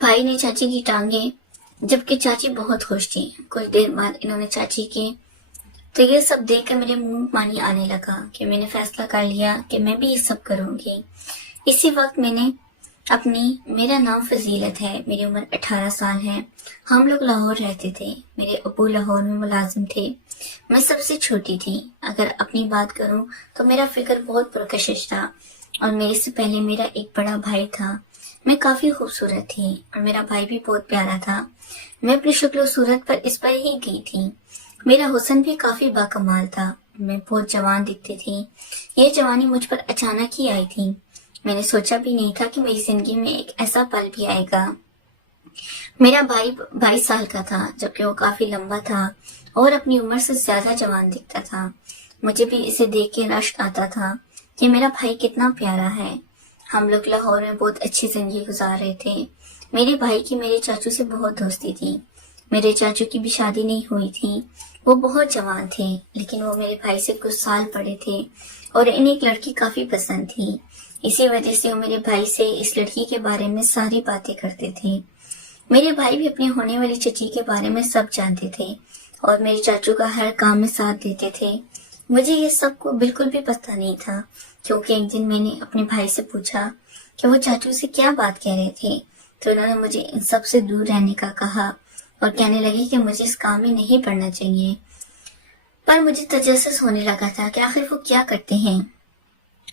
भाई ने चाची की टांगे, जबकि चाची बहुत खुश थी। कुछ देर बाद इन्होंने चाची की, तो ये सब देखकर मेरे मुंह में पानी आने लगा कि मैंने फैसला कर लिया कि मैं भी ये सब करूंगी। इसी वक्त मेरा नाम फजीलत है, मेरी उम्र 18 साल है। हम लोग लाहौर रहते थे। मेरे अब्बू लाहौर में मुलाजिम थे। मैं सबसे छोटी थी। अगर अपनी बात करूं तो मेरा फिक्र बहुत पुरकशिश था और मेरे से पहले मेरा एक बड़ा भाई था। मैं काफी खूबसूरत थी और मेरा भाई भी बहुत प्यारा था। मैं अपनी शक्ल सूरत पर इस पर ही गई थी। मेरा हुस्न भी काफी बाकमाल था। मैं बहुत जवान दिखती थी। ये जवानी मुझ पर अचानक ही आई थी। मैंने सोचा भी नहीं था कि मेरी जिंदगी में एक ऐसा पल भी आएगा। मेरा भाई 22 साल का था, जबकि वो काफी लंबा था और अपनी उम्र से ज्यादा जवान दिखता था। मुझे भी इसे देख के रश्क आता था कि मेरा भाई कितना प्यारा है। हम लोग लाहौर में बहुत अच्छी जिंदगी गुजार रहे थे। मेरे भाई की मेरे चाचू से बहुत दोस्ती थी। मेरे चाचू की भी शादी नहीं हुई थी। वो बहुत जवान थे, लेकिन वो मेरे भाई से कुछ साल बड़े थे और इन्हें एक लड़की काफी पसंद थी। इसी वजह से वो मेरे भाई से इस लड़की के बारे में सारी बातें करते थे। मेरे भाई भी अपनी होने वाली चची के बारे में सब जानते थे और मेरे चाचू का हर काम में साथ देते थे। मुझे ये सब को बिल्कुल भी पता नहीं था, क्योंकि एक दिन मैंने अपने भाई से पूछा कि वो चाचू से क्या बात कह रहे थे, तो उन्होंने मुझे इन सब से दूर रहने का कहा और कहने लगे कि मुझे इस काम में नहीं पड़ना चाहिए। पर मुझे तजस्सुस होने लगा था कि आखिर वो क्या करते हैं।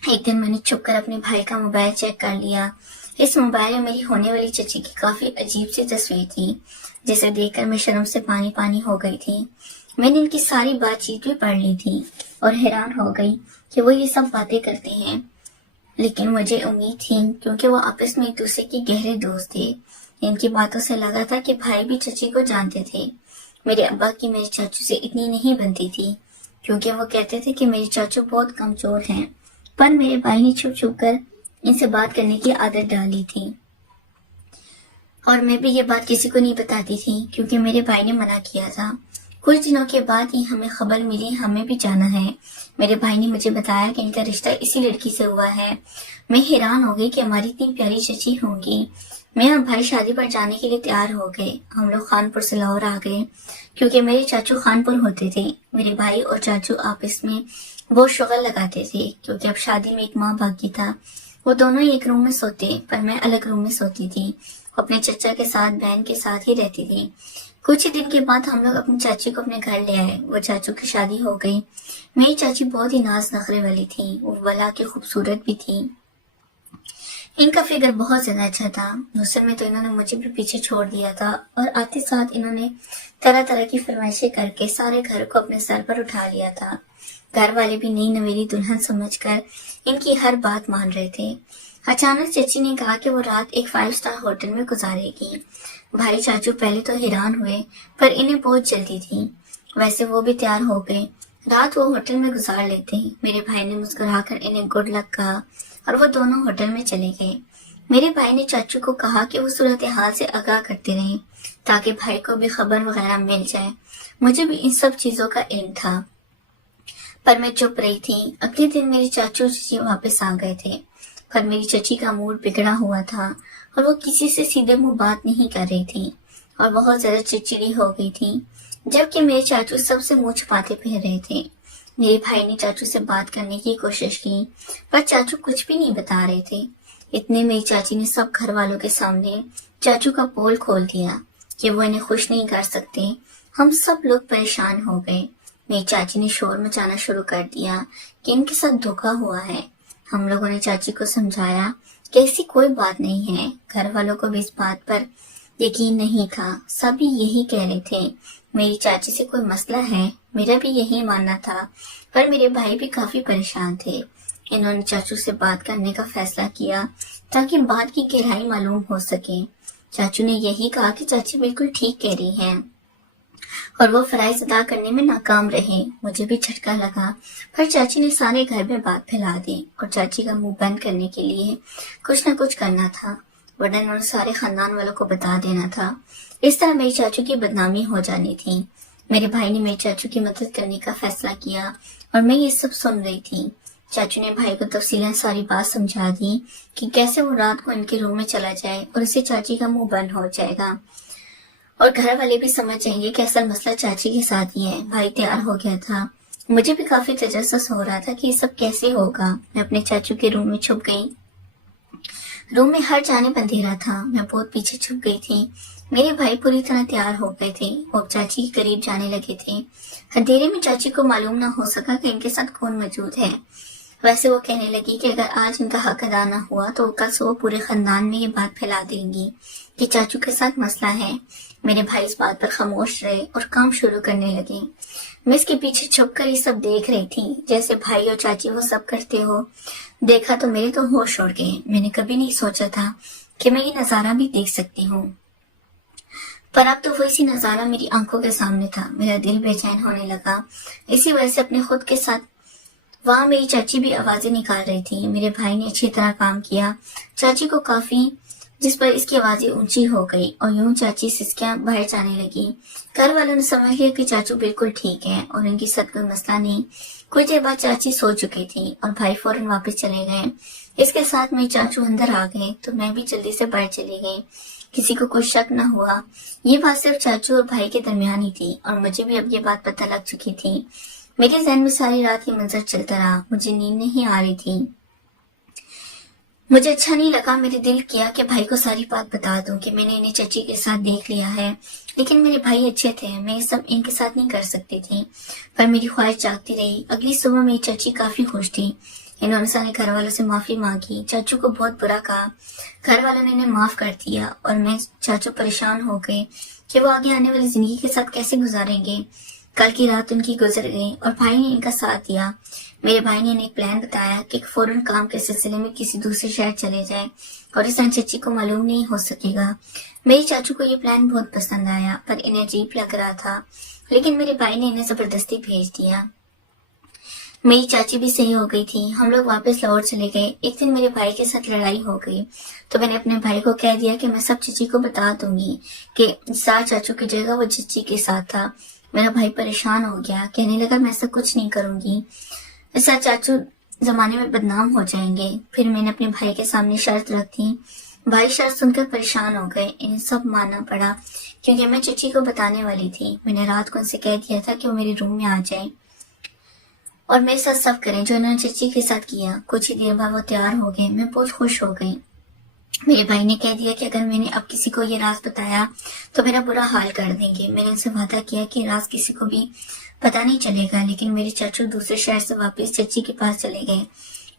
एक दिन मैंने छुप कर अपने भाई का मोबाइल चेक कर लिया। इस मोबाइल में मेरी होने वाली चची की काफी अजीब सी तस्वीर थी, जिसे देखकर मैं शर्म से पानी पानी हो गई थी। मैंने इनकी सारी बातचीत भी पढ़ ली थी और हैरान हो गई कि वो ये सब बातें करते हैं, लेकिन मुझे उम्मीद थी क्योंकि वो आपस में एक दूसरे के गहरे दोस्त थे। इनकी बातों से लगा था कि भाई भी चची को जानते थे। मेरे अब्बा की मेरे चाचू से इतनी नहीं बनती थी, क्योंकि वो कहते थे कि मेरे चाचू बहुत कमजोर हैं। पर मेरे भाई ने छुप छुप कर इनसे बात करने की आदत डाली थी और मैं भी ये बात किसी को नहीं बताती थी, क्योंकि मेरे भाई ने मना किया था। कुछ दिनों के बाद ही हमें खबर मिली हमें भी जाना है। मेरे भाई ने मुझे बताया कि इनका रिश्ता इसी लड़की से हुआ है। मैं हैरान हो गई कि हमारी इतनी प्यारी चची होंगी। मैं और भाई शादी पर जाने के लिए तैयार हो गए। हम लोग खानपुर से लाहौर आ गए, क्योंकि मेरे चाचू खानपुर होते थे। मेरे भाई और चाचू आपस में बहुत शुगल लगाते थे, क्योंकि अब शादी में एक माँ बाकी था। वो दोनों ही एक रूम में सोते, पर मैं अलग रूम में सोती थी। अपने चचा के साथ बहन के साथ ही रहती थी। कुछ ही दिन के बाद हम लोग अपनी चाची को अपने घर ले आए। वो चाचू की शादी हो गई। मेरी चाची बहुत ही नाज नखरे वाली थी। वो भला के खूबसूरत भी थी। इनका फिगर बहुत ज्यादा अच्छा था। दूसरे में तो इन्होंने मुझे भी पीछे छोड़ दिया था और आते साथ इन्होंने तरह तरह की फरमाइशें करके सारे घर को अपने सर पर उठा लिया था। घर वाले भी नई नवेली दुल्हन समझकर इनकी हर बात मान रहे थे। अचानक चची ने कहा कि वो रात एक 5 स्टार होटल में गुजारेगी। भाई चाचू पहले तो हैरान हुए, पर इन्हें बहुत जल्दी थी। वैसे वो भी तैयार हो गए। रात वो होटल में गुजार लेते। मेरे भाई ने मुस्कुराकर इन्हें गुड लक कहा और वो दोनों होटल में चले गए। मेरे भाई ने चाचू को कहा कि वो सूरत हाल से आगाह करते रहें, ताकि भाई को भी खबर वगैरह मिल जाए। मुझे भी इन सब चीजों का इल्म था, पर मैं चुप रही थी। अगले दिन मेरे चाचू चची वापस आ गए थे, पर मेरी चची का मूड बिगड़ा हुआ था और वो किसी से सीधे मुंह बात नहीं कर रही थी और बहुत ज्यादा चिड़चिड़ी हो गई थी, जबकि मेरे चाचू सबसे मुंह छुपाते फिर रहे थे। मेरे भाई ने चाचू से बात करने की कोशिश की, पर चाचू कुछ भी नहीं बता रहे थे। इतने मेरी चाची ने सब घर वालों के सामने चाचू का पोल खोल दिया कि वो इन्हें खुश नहीं कर सकते। हम सब लोग परेशान हो गए। मेरी चाची ने शोर मचाना शुरू कर दिया कि इनके साथ धोखा हुआ है। हम लोगों ने चाची को समझाया कि ऐसी कोई बात नहीं है। घर वालों को भी इस बात पर यकीन नहीं था। सभी यही कह रहे थे मेरी चाची से कोई मसला है। मेरा भी यही मानना था, पर मेरे भाई भी काफी परेशान थे। इन्होंने चाचू से बात करने का फैसला किया ताकि बात की गहराई मालूम हो सके। चाचू ने यही कहा कि चाची बिल्कुल ठीक कह रही हैं और वो फराइज अदा करने में नाकाम रहे। मुझे भी झटका लगा, पर चाची ने सारे घर में बात फैला दी और चाची का मुंह बंद करने के लिए कुछ न कुछ करना था, वरना उन्होंने सारे खानदान वालों को बता देना था। इस तरह मेरी चाचू की बदनामी हो जानी थी। मेरे भाई ने मेरे चाचू की मदद करने का फैसला किया और मैं ये सब सुन रही थी। चाचू ने भाई को तफसीलन सारी बात समझा दी कि कैसे वो रात को इनके रूम में चला जाए और इससे चाची का मुंह बंद हो जाएगा और घर वाले भी समझ जाएंगे कि असल मसला चाची के साथ ही है। भाई तैयार हो गया था। मुझे भी काफी तजस्सुस हो रहा था कि ये सब कैसे होगा। मैं अपने चाचू के रूम में छुप गई। रूम में हर जानिब अंधेरा था। मैं बहुत पीछे छुप गई थी। मेरे भाई पूरी तरह तैयार हो गए थे और चाची के करीब जाने लगे थे। अंधेरे में चाची को मालूम न हो सका कि इनके साथ कौन मौजूद है। वैसे वो कहने लगी कि अगर आज इनका हक अदा न हुआ तो कल से वो पूरे खानदान में ये बात फैला देंगी कि चाचू के साथ मसला है। मेरे भाई इस बात पर खामोश रहे और काम शुरू करने लगे। मैं इसके पीछे छुपकर ये सब देख रही थी, जैसे भाई और चाची वो सब करते हो। देखा तो मेरे तो होश उड़ गए। मैंने कभी नहीं सोचा था कि मैं ये नजारा भी देख सकती हूँ, पर अब तो वैसी नजारा मेरी आंखों के सामने था। मेरा दिल बेचैन होने लगा। इसी वजह से अपने खुद के साथ वहां मेरी चाची भी आवाजें निकाल रही थी। मेरे भाई ने अच्छी तरह काम किया। चाची को काफी, जिस पर इसकी आवाजें ऊंची हो गई और यूं चाची सिसकियां बाहर जाने लगी। घर वालों ने समझ लिया कि चाचू बिल्कुल ठीक है और इनकी साथ कोई मसला नहीं। कुछ देर बाद चाची सो चुकी थी और भाई फौरन वापस चले गए। इसके साथ मेरे चाचू अंदर आ गए तो मैं भी जल्दी से बाहर चली गई। किसी को कुछ शक न हुआ। ये बात सिर्फ चाचू और भाई के दरमियान ही थी और मुझे भी अब ये बात पता लग चुकी थी। मेरे जहन में सारी रात ये मंजर चलता रहा। मुझे नींद नहीं आ रही थी। मुझे अच्छा नहीं लगा। मेरे दिल किया कि भाई को सारी बात बता दूं कि मैंने इन्हें चाची के साथ देख लिया है, लेकिन मेरे भाई अच्छे थे। मैं ये सब इनके साथ नहीं कर सकती थी, पर मेरी ख्वाहिश जागती रही। अगली सुबह मेरी चाची काफी खुश थी। इन्होंने सारे घर वालों से माफी मांगी। चाचू को बहुत बुरा कहा। घर वालों ने इन्हें माफ कर दिया और मैं चाचू परेशान हो गए कि वो आगे आने वाली जिंदगी के साथ कैसे गुजारेंगे। कल की रात उनकी गुजर गई और भाई ने इनका साथ दिया। मेरे भाई ने इन्हें एक प्लान बताया कि फौरन काम के सिलसिले में किसी दूसरे शहर चले जाए और इस चाची को मालूम नहीं हो सकेगा। मेरी चाचू को ये प्लान बहुत पसंद आया, पर इन्हें अजीब लग रहा था, लेकिन मेरे भाई ने इन्हें जबरदस्ती भेज दिया। मेरी चाची भी सही हो गई थी। हम लोग वापस लाहौर चले गए। एक दिन मेरे भाई के साथ लड़ाई हो गई तो मैंने अपने भाई को कह दिया कि मैं सब चाची को बता दूंगी कि सार चाचू की जगह वो चाची के साथ था। मेरा भाई परेशान हो गया, कहने लगा मैं ऐसा कुछ नहीं करूंगी, ऐसा चाचू जमाने में बदनाम हो जाएंगे। फिर मैंने अपने भाई के सामने शर्त रख दी। भाई शर्त सुनकर परेशान हो गए। इन्हें सब मानना पड़ा क्योंकि मैं चाची को बताने वाली थी। मैंने रात को उनसे कह दिया था कि वो मेरे रूम में आ जाए और मेरे साथ सब करें जो उन्होंने चाची के साथ किया। कुछ ही देर बाद वो तैयार हो गए। मैं बहुत खुश हो गई। मेरे भाई ने कह दिया कि अगर मैंने अब किसी को ये राज बताया तो मेरा बुरा हाल कर देंगे। मैंने उनसे वादा किया कि राज किसी को भी पता नहीं चलेगा, लेकिन मेरे चाचू दूसरे शहर से वापस चाची के पास चले गए।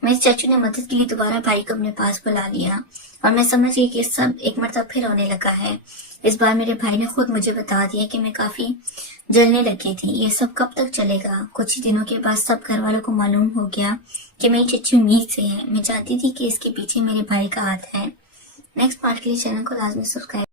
मेरे चाचू ने मदद के लिए दोबारा भाई को अपने पास बुला लिया और मैं समझ गई कि सब एक मरतबा फिर होने लगा है। इस बार मेरे भाई ने खुद मुझे बता दिया कि मैं काफी जलने लगी थी। ये सब कब तक चलेगा? कुछ ही दिनों के बाद सब घर वालों को मालूम हो गया कि मेरी चाची उम्मीद से है। मैं चाहती थी कि इसके पीछे मेरे भाई का हाथ है। नेक्स्ट पार्ट के लिए चैनल को लाजमी सब्सक्राइब